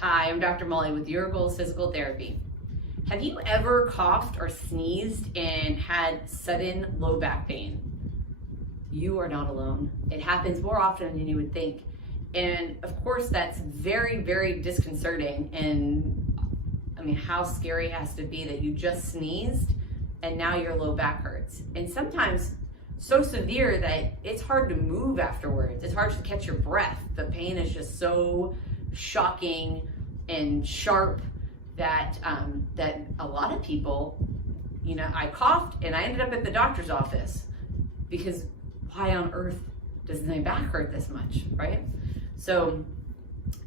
Hi, I'm Dr. Molly with Your Goals Physical Therapy. Have you ever coughed or sneezed and had sudden low back pain? You are not alone. It happens more often than you would think. And of course, that's very, very disconcerting. And I mean, how scary it has to be that you just sneezed and now your low back hurts. And sometimes so severe that it's hard to move afterwards. It's hard to catch your breath. The pain is just so shocking and sharp that that a lot of people, I coughed and I ended up at the doctor's office because why on earth does my back hurt this much, right? So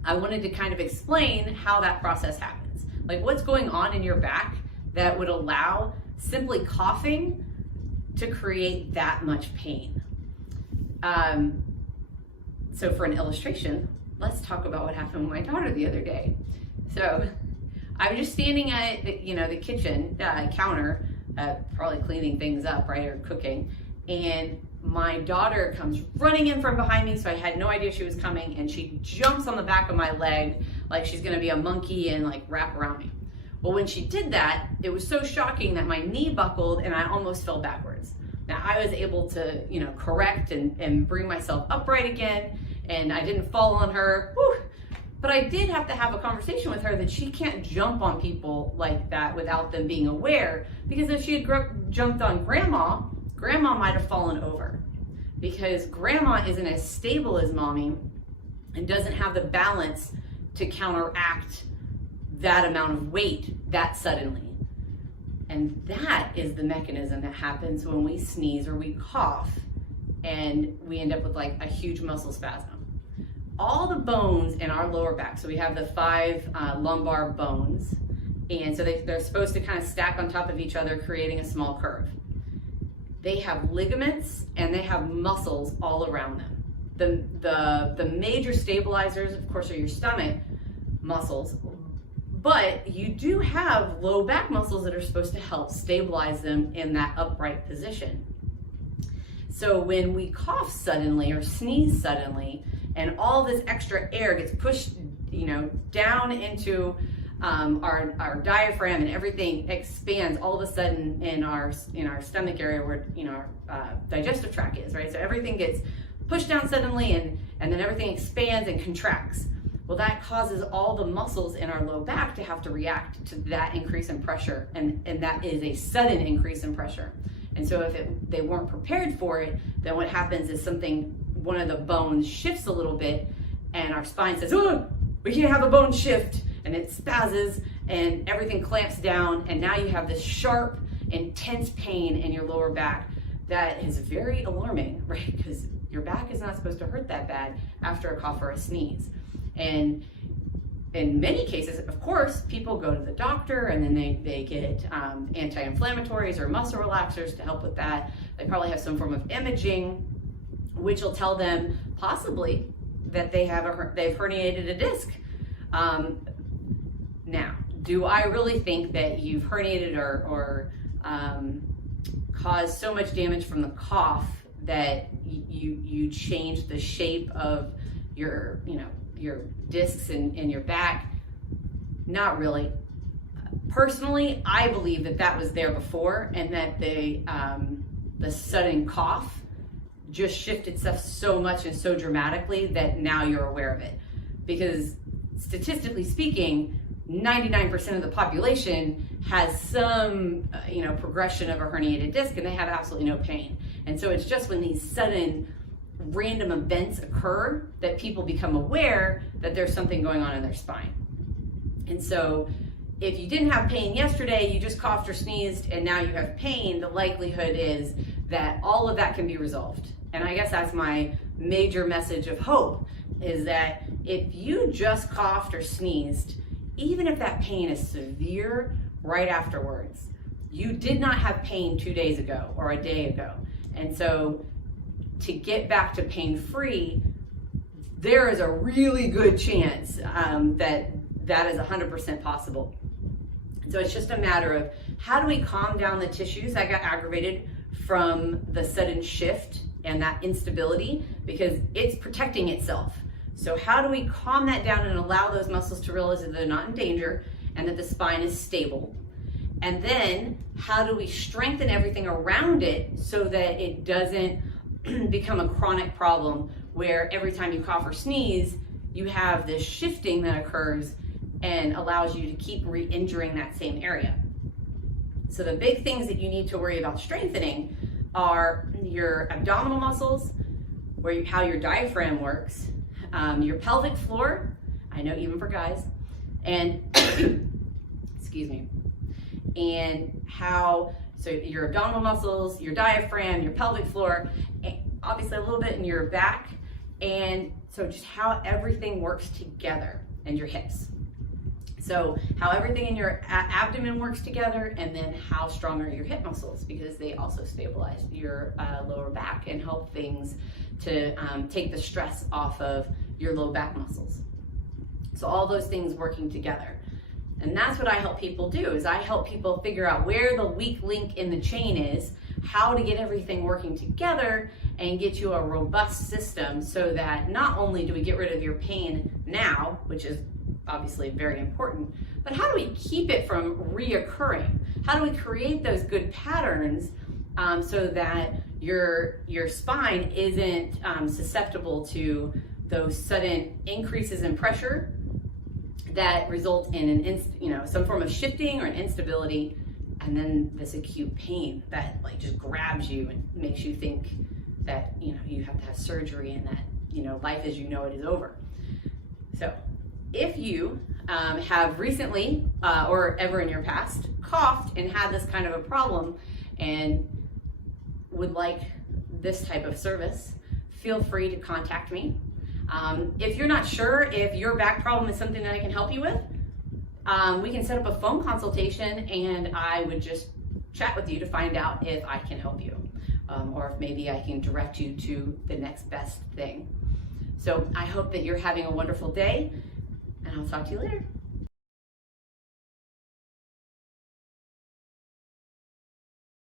I wanted to kind of explain how that process happens. Like what's going on in your back that would allow simply coughing to create that much pain. So for an illustration, let's talk about what happened with my daughter the other day. So I was just standing at the kitchen counter, probably cleaning things up, right, or cooking, and my daughter comes running in from behind me, so I had no idea she was coming, and she jumps on the back of my leg like she's gonna be a monkey and like wrap around me. Well, when she did that, it was so shocking that my knee buckled and I almost fell backwards. Now I was able to, correct and bring myself upright again, and I didn't fall on her. Whew. But I did have to have a conversation with her that she can't jump on people like that without them being aware, because if she had jumped on grandma might have fallen over, because grandma isn't as stable as mommy and doesn't have the balance to counteract that amount of weight that suddenly. And that is the mechanism that happens when we sneeze or we cough and we end up with like a huge muscle spasm. All the bones in our lower back, so we have the 5 lumbar bones, and so they're supposed to kind of stack on top of each other, creating a small curve. They have ligaments and they have muscles all around them. The major stabilizers, of course, are your stomach muscles, but you do have low back muscles that are supposed to help stabilize them in that upright position. So when we cough suddenly or sneeze suddenly, and all this extra air gets pushed, down into our diaphragm, and everything expands all of a sudden in our stomach area where our digestive tract is, right? So everything gets pushed down suddenly, and then everything expands and contracts. Well, that causes all the muscles in our low back to have to react to that increase in pressure, and that is a sudden increase in pressure. And so if they weren't prepared for it, then what happens is one of the bones shifts a little bit, and our spine says, "Oh, we can't have a bone shift," and it spazzes and everything clamps down, and now you have this sharp, intense pain in your lower back that is very alarming, right? Because your back is not supposed to hurt that bad after a cough or a sneeze. And in many cases, of course, people go to the doctor and then they get anti-inflammatories or muscle relaxers to help with that. They probably have some form of imaging, which will tell them possibly that they've herniated a disc. Now, do I really think that you've herniated or caused so much damage from the cough that you change the shape of your discs in your back? Not really. Personally, I believe that was there before, and that the sudden cough just shifted stuff so much and so dramatically that now you're aware of it. Because statistically speaking, 99% of the population has some progression of a herniated disc, and they have absolutely no pain. And so it's just when these sudden random events occur that people become aware that there's something going on in their spine. And so if you didn't have pain yesterday, you just coughed or sneezed, and now you have pain, the likelihood is that all of that can be resolved. And I guess that's my major message of hope, is that if you just coughed or sneezed, even if that pain is severe right afterwards, you did not have pain 2 days ago or a day ago. And so to get back to pain-free, there is a really good chance that is 100% possible. So it's just a matter of how do we calm down the tissues that got aggravated from the sudden shift and that instability, because it's protecting itself. So how do we calm that down and allow those muscles to realize that they're not in danger and that the spine is stable? And then how do we strengthen everything around it so that it doesn't become a chronic problem where every time you cough or sneeze, you have this shifting that occurs and allows you to keep re-injuring that same area. So the big things that you need to worry about strengthening are your abdominal muscles, how your diaphragm works, your pelvic floor, I know even for guys, and excuse me, and so your abdominal muscles, your diaphragm, your pelvic floor, and obviously a little bit in your back, and so just how everything works together, and your hips. So how everything in your abdomen works together, and then how strong are your hip muscles, because they also stabilize your lower back and help things to take the stress off of your low back muscles. So all those things working together. And that's what I help people do, is I help people figure out where the weak link in the chain is, how to get everything working together and get you a robust system so that not only do we get rid of your pain now, which is obviously very important, but how do we keep it from reoccurring? How do we create those good patterns so that your spine isn't susceptible to those sudden increases in pressure that result in some form of shifting or an instability, and then this acute pain that just grabs you and makes you think that you have to have surgery and that life as you know it is over. So if you have recently or ever in your past coughed and had this kind of a problem and would like this type of service, feel free to contact me. If you're not sure if your back problem is something that I can help you with, we can set up a phone consultation and I would just chat with you to find out if I can help you, or if maybe I can direct you to the next best thing. So I hope that you're having a wonderful day, and I'll talk to you later.